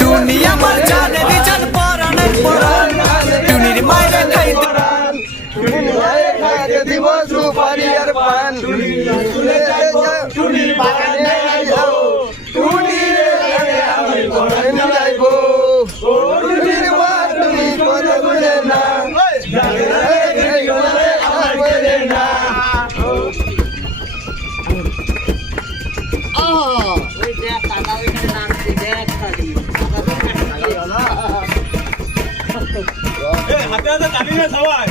দুনিয়া মার জানে বিচার পরাণের পরাণ টুনির মাইরে খাইতে খাইতে দিব সুপারি আর পান টুনির বাগানে যাও টুনির আমি বাগানে যাইব টুনির বাগান তুমি কথা বলে না হাতে হাতে কাটি না সবাই।